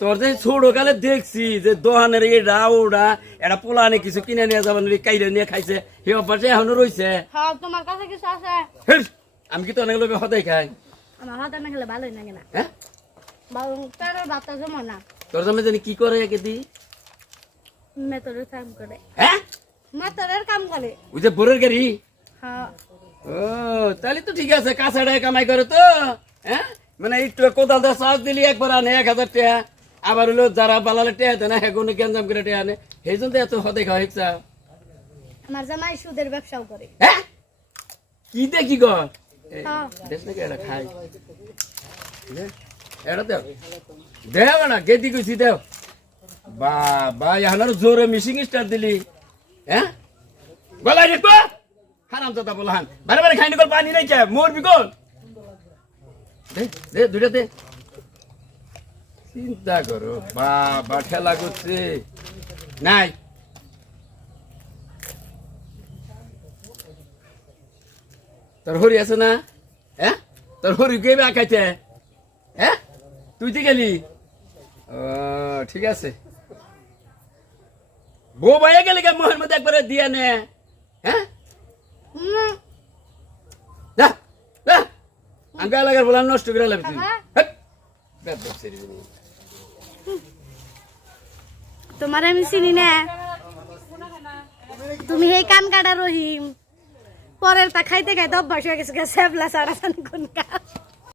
তোর যে ছোট কালে দেখছি যে দোহানের এটা ওটা এটা পোলানে কিছু কিনে নিয়ে যাবেন কাইলে নিয়ে খাইছে সেই অভ্যাসে এখনও রয়েছে হ্যাঁ তোমার কাছে কিছু আছে? আমি কি তো অনেক লোক খাই? আমার হাতে না খেলে ভালোই লাগে না। হ্যাঁ? জমা না। তোর সামনে জানি কি করে একে দি মেতরের কাম করে। হ্যাঁ? মেতরের কাম করে। ওই যে বোরের গাড়ি? হ্যাঁ। ও তাহলে তো ঠিক আছে কাঁচাটায় কামাই করে তো হ্যাঁ? মানে একটু কোদাল দিয়ে চাষ দিলি একবার আনে এক হাজার টাকা আবার হলো যারা বালালে টেয়া দেয় না হেগুনে করে টেয়া আনে। সেই জন্য এত হতে খাওয়া হিকসা আমার জামাই সুদের ব্যবসাও করে। হ্যাঁ? কি দে কি কর। দেশ নাকি এটা খাই এটা দেও। দেও না গেদি কইছি দেও। বাবা এখন আর জোরে মিশিং স্টার দিলি। হ্যাঁ? হারাম বারে বারে খাইনি কল পানি নাই কে? মোর বিকল দে দুইটা চিন্তা করো, বাবা, ঠেলা করছে। নাই। তোর হরি আছে না? হ্যাঁ? তোর হরি কে খাইছে? হ্যাঁ? তুই তো গেলি? ঠিক আছে। বউ বাইয়া গেলে কে মোহের মধ্যে একবারে দিয়া নে। হ্যাঁ হুম, যা যা আঙ্কা লাগার নষ্ট করে লাগবে। তোমার আমি চিনি না। তুমি সেই কান কাটা রহিম। পরের তা খাইতে খাইতে অভ্যাস হয়ে গেছে সেবলা সারা কোন কাজ।